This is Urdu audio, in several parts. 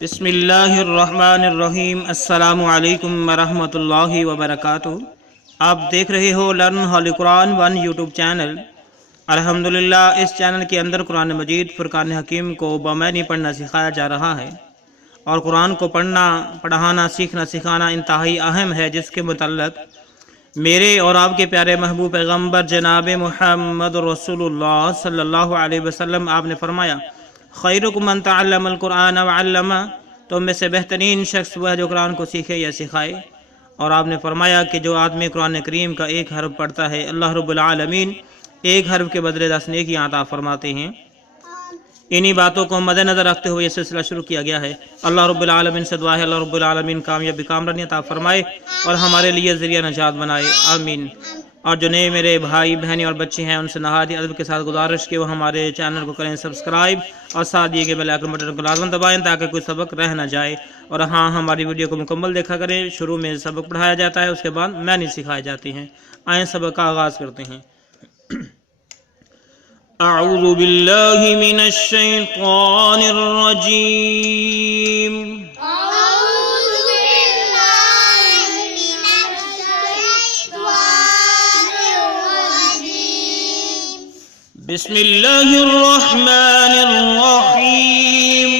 بسم اللہ الرحمن الرحیم۔ السلام علیکم ورحمۃ اللہ وبرکاتہ۔ آپ دیکھ رہے ہو learn holy Quran 1 YouTube channel. الحمدللہ اس چینل کے اندر قرآن مجید فرقان حکیم کو بامعنی پڑھنا سکھایا جا رہا ہے، اور قرآن کو پڑھنا، پڑھانا، سیکھنا، سکھانا انتہائی اہم ہے، جس کے متعلق میرے اور آپ کے پیارے محبوب پیغمبر جناب محمد رسول اللہ صلی اللہ علیہ وسلم آپ نے فرمایا، خیرکم من تعلم القرآن وعلمہ، تو میں سے بہترین شخص وہ ہے جو قرآن کو سیکھے یا سکھائے۔ اور آپ نے فرمایا کہ جو آدمی قرآن کریم کا ایک حرف پڑھتا ہے، اللہ رب العالمین ایک حرف کے بدلے 10 نیکیاں عطا فرماتے ہیں۔ انہی باتوں کو مد نظر رکھتے ہوئے یہ سلسلہ شروع کیا گیا ہے۔ اللہ رب العالمین سے دعا ہے اللہ رب العالمین کامیابی کامرانی عطا فرمائے اور ہمارے لیے ذریعہ نجات بنائے، آمین۔ اور جو نئے میرے بھائی بہنیں اور بچے ہیں، ان سے نہایت ادب کے ساتھ گزارش کہ وہ ہمارے چینل کو کریں سبسکرائب، اور ساتھ دیے گئے بیل آئیکن بٹن کو لازم دبائیں تاکہ کوئی سبق رہ نہ جائے۔ اور ہاں، ہماری ویڈیو کو مکمل دیکھا کریں۔ شروع میں سبق پڑھایا جاتا ہے، اس کے بعد معنی سکھائے جاتے ہیں۔ آئیں سبق کا آغاز کرتے ہیں۔ اعوذ باللہ من الشیطان الرجیم۔ بسم اللہ الرحمن الرحیم۔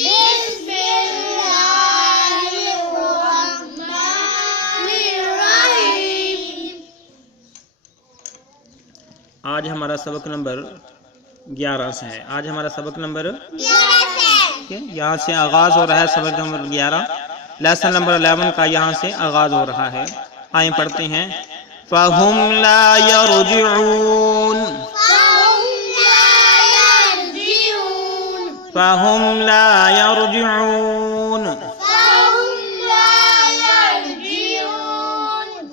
بسم اللہ الرحمن الرحیم۔ آج ہمارا سبق نمبر 11 سے ہے۔ آج ہمارا سبق نمبر 11 یہاں سے آغاز ہو رہا ہے۔ سبق نمبر 11 لیسن نمبر 11 کا یہاں سے آغاز ہو رہا ہے۔ آئیں پڑھتے ہیں۔ فَهُمْ لَا يَرْجِعُونَ، فَهُمْ لَا يَرْجِعُونَ،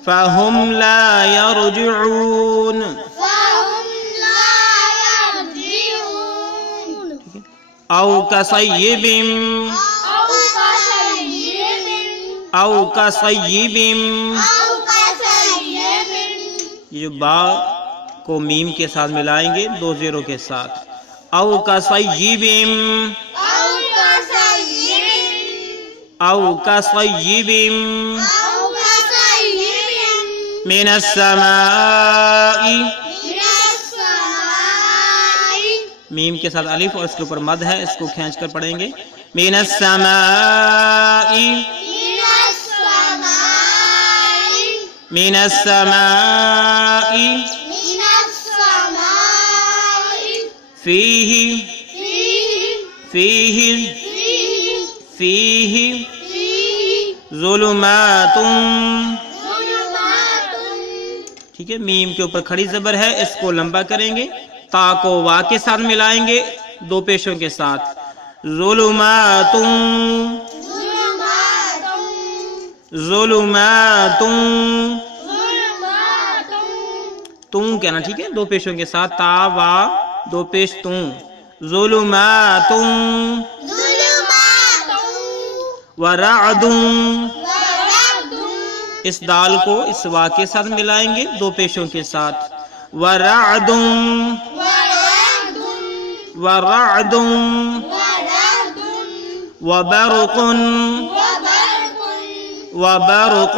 فَهُمْ لَا يَرْجِعُونَ۔ أَوْ كَصَيِّبٍ، أَوْ كَصَيِّبٍ، یہ جو با کو میم کے ساتھ ملائیں گے، 2 زیروں کے ساتھ۔ أَوْ كَصَيِّبٍ، أَوْ كَصَيِّبٍ من السماء، میم کے ساتھ الف اور اس کے اوپر مد ہے، اس کو کھینچ کر پڑھیں گے۔ من السماء، من السماء، فيه، فيه، فيه ظلمات، ٹھیک ہے۔ میم کے اوپر کھڑی زبر ہے، اس کو لمبا کریں گے۔ تا کو وا کے ساتھ ملائیں گے، 2 پیشوں کے ساتھ۔ ظلمات، ظلمات، توں کہنا، ٹھیک ہے، 2 پیشوں کے ساتھ۔ تا وا 2 پیش توں۔ ظلمات ورعد، اس دال کو اس وا کے ساتھ ملائیں گے، 2 پیشوں کے ساتھ۔ ورعد، ورعد، وبرق، وبرق،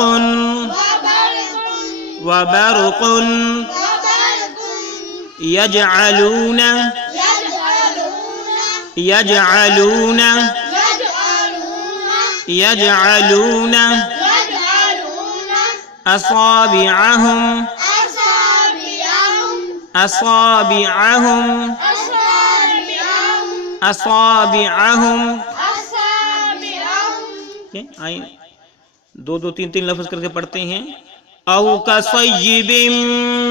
وبرق يجعلون، يجعلون، يجعلون أصابعهم، أصابعهم، أصابعهم، آئیں 2 3 لفظ کر کے پڑھتے ہیں۔ أو كصيب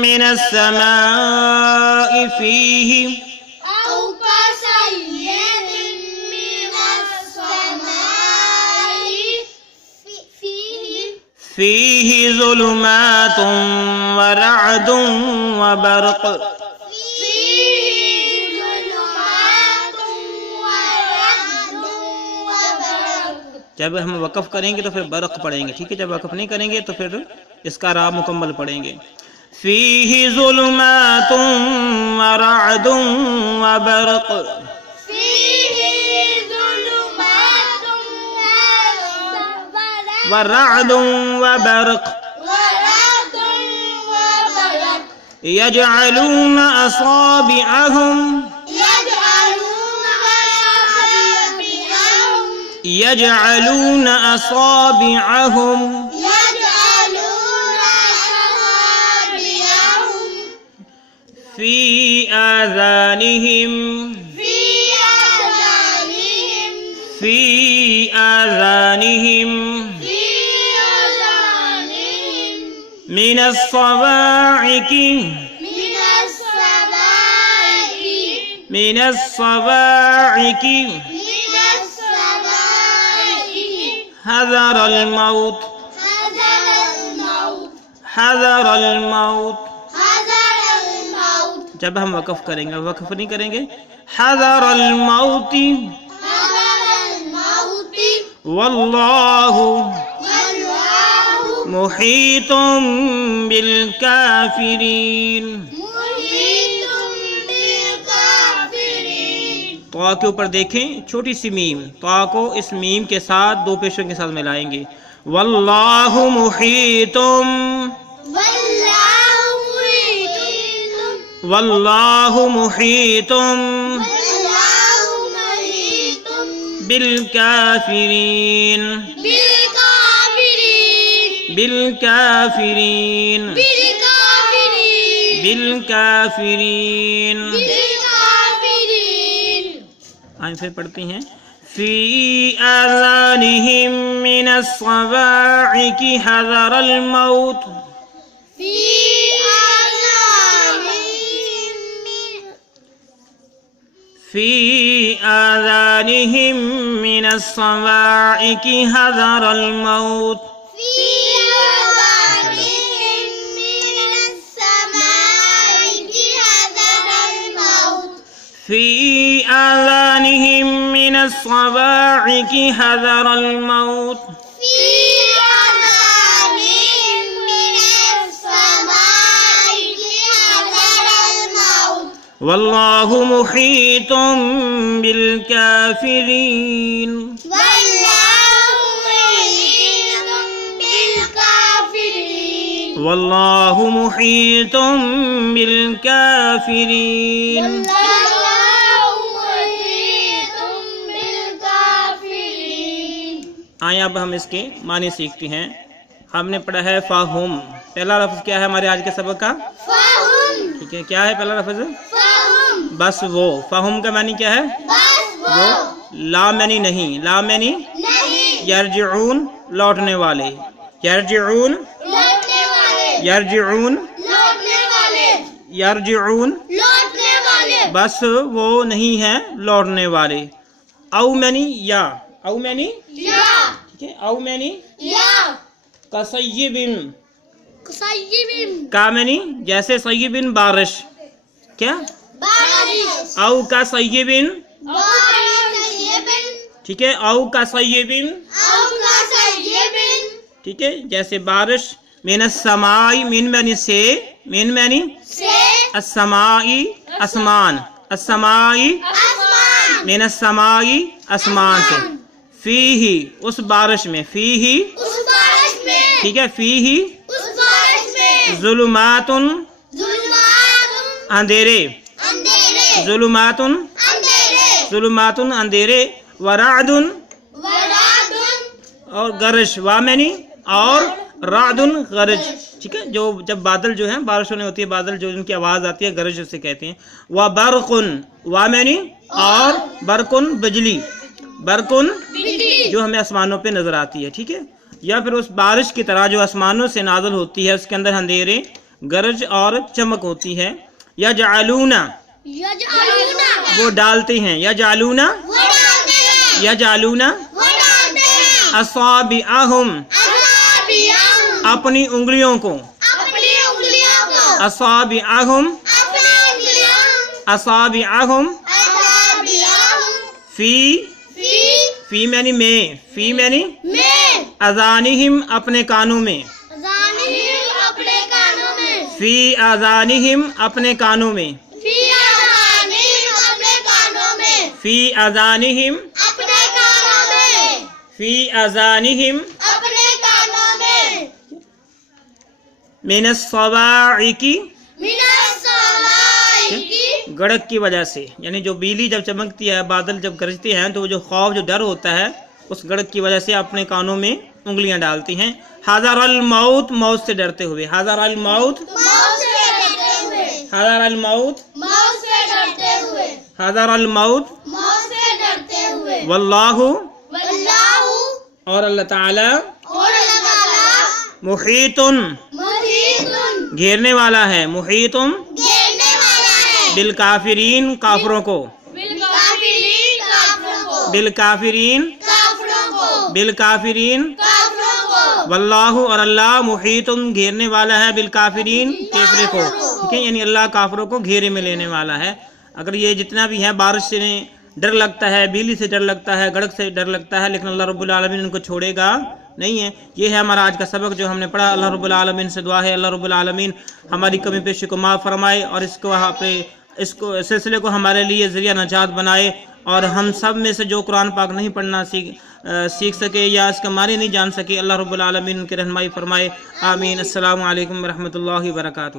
من السماء فيه، فيه ظلمات ورعد وبرق، جب ہم وقف کریں گے تو پھر برق پڑھیں گے، ٹھیک ہے۔ جب وقف نہیں کریں گے تو پھر اس کا را مکمل پڑھیں گے۔ فيه ظلمات ورعد وبرق، فيه ظلمات ورعد وبرق ورعد وبرق يجعلون أصابعهم يجعلون أصابعهم في آذانهم في آذانهم من الصواعق من الصواعق حذر الموت حذر الموت. جب ہم وقف کریں گے، وقف نہیں کریں گے. حذر الموت واللہ محیط بالکافرین. طا کے اوپر دیکھیں چھوٹی سی میم، طا کو اس میم کے ساتھ دو پیشوں کے ساتھ ملائیں گے. واللہ محیط واللہ محیط بالکافرین بالکافرین بالکافرین. آئیں پھر پڑھتی ہیں. فی آذانہم من الصواعق حذر الموت. فی آذانہم من الصواعق حذر الموت. فی آذانہم من الصواعق حذر الموت. واللہ محیط بالکافرین. واللہ محیط بالکافرین. آئیں اب ہم اس کے معنی سیکھتے ہیں. ہم نے پڑھا ہے فاہم. پہلا لفظ کیا ہے ہمارے آج کے سبق کا؟ ٹھیک ہے، کیا ہے پہلا لفظ؟ بس وہ. فاہم کا معنی کیا ہے؟ وہ. لا معنی نہیں، لا معنی یرجعون لوٹنے والے. یرجعون یرجعون یرجعون بس وہ نہیں ہے لوٹنے والے. او معنی یا، او معنی ٹھیک ہے، او معنی کسیبن. کا معنی جیسے سیبن بارش. کیا؟ او کا سیبن ٹھیک ہے، او کا سیبن ٹھیک ہے جیسے بارش. من السمائی، من معنی سے، من معنی السمائی آسمان، السمائی من السمائی آسمان سے. فیہ اس بارش میں، فیہ ٹھیک ہے، فیہ ظلمات اندھیرے، ظلمات ظلمات اندھیرے. ورعد اور گرج، وا معنی اور رعد غرج ٹھیک ہے، جو جب بادل جو ہیں بارش ہونے ہوتی ہے، بادل جو ان کی آواز آتی ہے گرج اسے کہتے ہیں. وبرق، وا معنی اور برقن بجلی، برقن جو ہمیں آسمانوں پہ نظر آتی ہے ٹھیک ہے، یا پھر اس بارش کی طرح جو آسمانوں سے نازل ہوتی ہے، اس کے اندر اندھیرے، گرج اور چمک ہوتی ہے. یجعلون وہ ڈالتے ہیں، یجعلون یجعلون اصابعہم اپنی انگلیوں کو، اصابعہم اصابعہم فی فی معنی میں، فی معنی اذانہم اپنے کانوں میں، فی آذانہم اپنے کانوں میں، فی آذانہم فی آذانہم من الصواعق من الصواعق گڑک کی وجہ سے، یعنی جو بجلی جب چمکتی ہے، بادل جب گرجتے ہیں تو وہ جو خوف، جو ڈر ہوتا ہے، اس گڑک کی وجہ سے اپنے کانوں میں انگلیاں ڈالتی ہیں۔ حذر الموت، موت سے ڈرتے ہوئے، حذر الموت، موت سے ڈرتے ہوئے، حذر الموت، موت سے ڈرتے ہوئے، حذر الموت، موت سے ڈرتے ہوئے، واللہ، واللہ اور اللہ تعالی، اور اللہ تعالیٰ محیط، محیط گھیرنے والا ہے، محیط گھیرنے والا ہے بالکافرین، کافروں کو، بالکافرین کافروں کو، بالکافرین، کافروں کو، بالکافرین، کافروں کو، واللہ، اور اللہ محیط گھیرنے والا ہے بالکافرین، کافرے کو، ٹھیک ہے، یعنی اللہ کافروں کو گھیرے میں لینے والا ہے۔ اگر یہ جتنا بھی ہے، بارش سے ڈر لگتا ہے، بجلی سے ڈر لگتا ہے، گڑک سے ڈر لگتا ہے، لیکن اللہ رب العالمین ان کو چھوڑے گا نہیں ہے۔ یہ ہے ہمارا آج کا سبق جو ہم نے پڑھا۔ اللہ رب العالمین سے دعا ہے اللہ رب العالمین ہماری کمی پیشی کو معاف فرمائے، اور اس سلسلے کو ہمارے لیے ذریعہ نجات بنائے، اور ہم سب میں سے جو قرآن پاک نہیں پڑھنا سیکھ سکے یا اس کا معنی نہیں جان سکے، اللہ رب العالمین ان کی رہنمائی فرمائے۔ آمین۔ السلام علیکم ورحمۃ اللہ وبرکاتہ۔